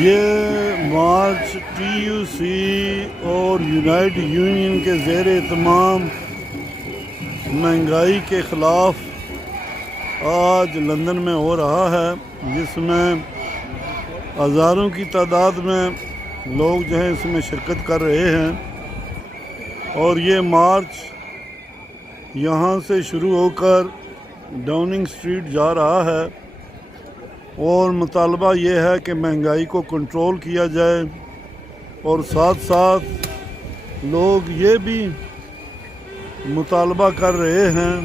یہ مارچ TUC اور unite union کے زیر اہتمام مہنگائی کے خلاف آج لندن میں ہو رہا ہے، جس میں ہزاروں کی تعداد میں لوگ جو ہیں اس میں شرکت کر رہے ہیں، اور یہ مارچ یہاں سے شروع ہو کر ڈاؤننگ اسٹریٹ جا رہا ہے، اور مطالبہ یہ ہے کہ مہنگائی کو کنٹرول کیا جائے، اور ساتھ ساتھ لوگ یہ بھی مطالبہ کر رہے ہیں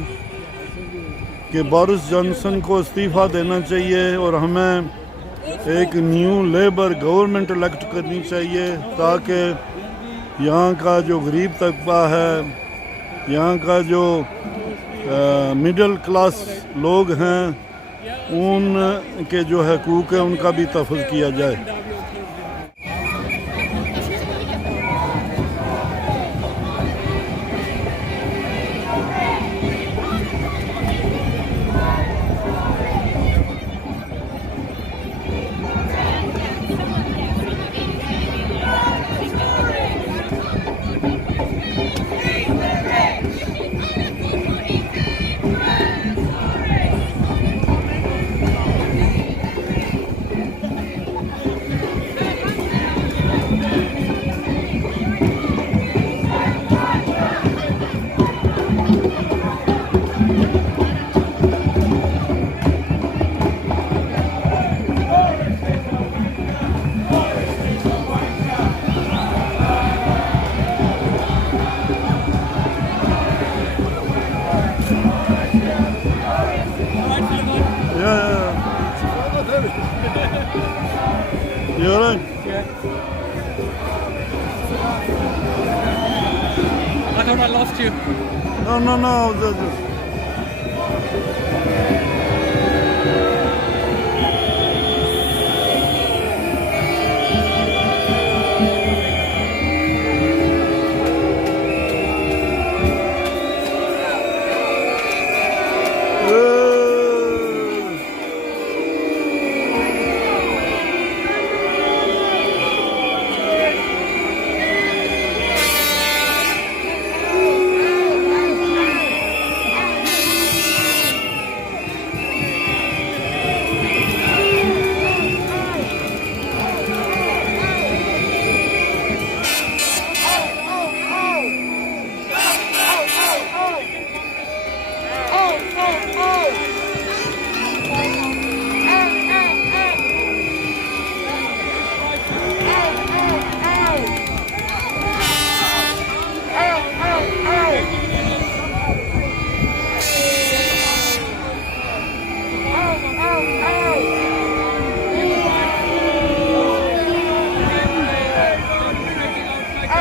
کہ بورس جانسن کو استعفیٰ دینا چاہیے اور ہمیں ایک نیو لیبر گورنمنٹ الیکٹ کرنی چاہیے، تاکہ یہاں کا جو غریب طبقہ ہے، یہاں کا جو مڈل کلاس لوگ ہیں، ان کے جو حقوق ہیں ان کا بھی تحفظ کیا جائے۔ You all right? Yeah. I thought I lost you. No.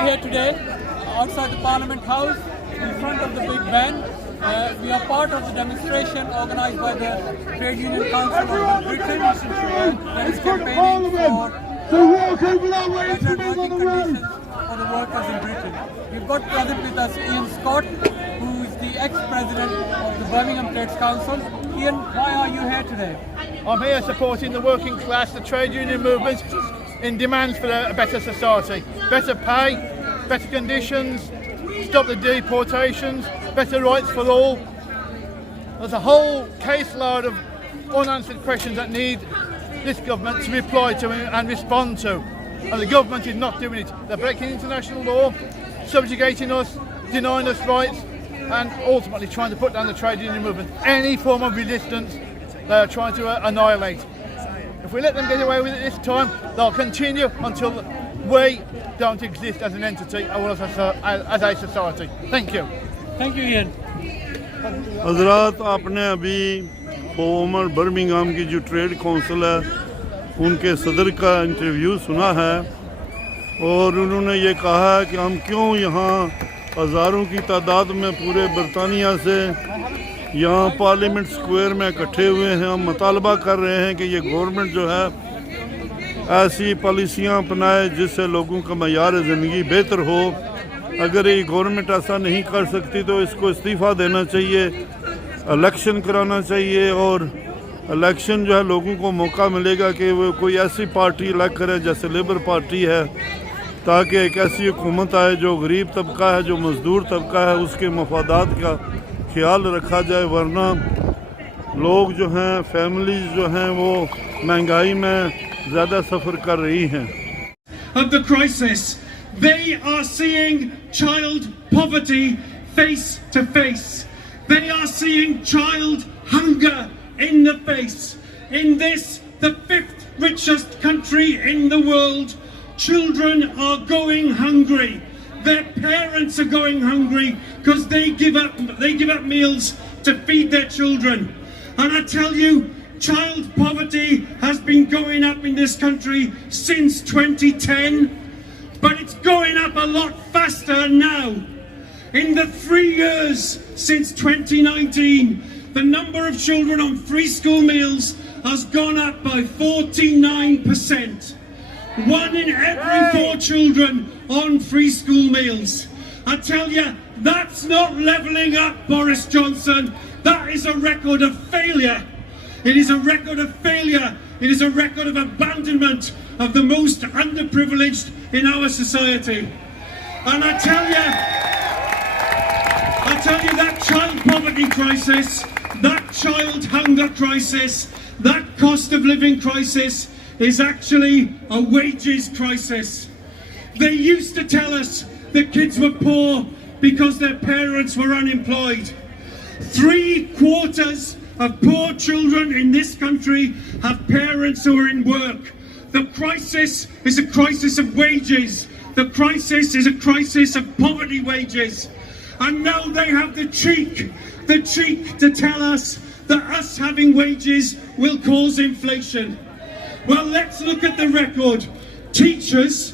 Here today, outside the Parliament House, in front of the Big Ben. We are part of the demonstration organised by the Trade Union Council of Britain that is campaigning for better working conditions for the workers in Britain. We've got present with us Ian Scott, who is the ex-president of the Birmingham Trades Council. Ian, why are you here today? I'm here supporting the working class, the trade union movement, in demands for a better society, better pay, better conditions, stop the deportations, better rights for all. There's a whole caseload of unanswered questions that need this government to reply to and respond to. And the government is not doing it. They're breaking international law, subjugating us, denying us rights, and ultimately trying to put down the trade union movement. Any form of resistance, they are trying to annihilate. If we let them get away with it this time, they'll continue until we don't exist as an entity or as a society. Thank you. Thank you, Ian. حضرات، آپ نے ابھی پومر برمنگھام کی جو trade council ہے ان کے صدر کا انٹرویو سنا ہے، اور انہوں نے یہ کہا ہے کہ ہم کیوں یہاں ہزاروں کی تعداد میں پورے برطانیہ سے یہاں پارلیمنٹ سکوئر میں اکٹھے ہوئے ہیں۔ ہم مطالبہ کر رہے ہیں کہ یہ گورنمنٹ جو ہے ऐसी पॉलिसियाँ अपनाए जिससे लोगों का मयार ज़िंदगी बेहतर हो। अगर ये गवर्नमेंट ऐसा नहीं कर सकती तो इसको इस्तीफ़ा देना चाहिए, इलेक्शन कराना चाहिए, और इलेक्शन जो है लोगों को मौका मिलेगा कि वो कोई ऐसी पार्टी इलेक्ट करे जैसे लेबर पार्टी है, ताकि एक ऐसी हुकूमत आए जो गरीब तबका है, जो मज़दूर तबका है, उसके मफादात का ख्याल रखा जाए। वरना लोग जो हैं, फैमिलीज जो हैं, वो महंगाई में ज़्यादा सफ़र कर रही हैं। Of the crisis, they are seeing child poverty face to face. They are seeing child hunger in the face. In this, the 5th richest country in the world, children are going hungry. Their parents are going hungry because they give up meals to feed their children. And I tell you, child poverty has been going up in this country since 2010, but it's going up a lot faster now. In the 3 years since 2019, the number of children on free school meals has gone up by 49%. 1 in every 4 children on free school meals. I tell you, that's not levelling up, Boris Johnson. That is a record of failure. It is a record of failure. It is a record of abandonment of the most underprivileged in our society. And I tell you, that child poverty crisis, that child hunger crisis, that cost of living crisis is actually a wages crisis. They used to tell us that kids were poor because their parents were unemployed. 3/4 of poor children in this country have parents who are in work. The crisis is a crisis of wages. The crisis is a crisis of poverty wages. And now they have the cheek to tell us that us having wages will cause inflation. Well, let's look at the record. Teachers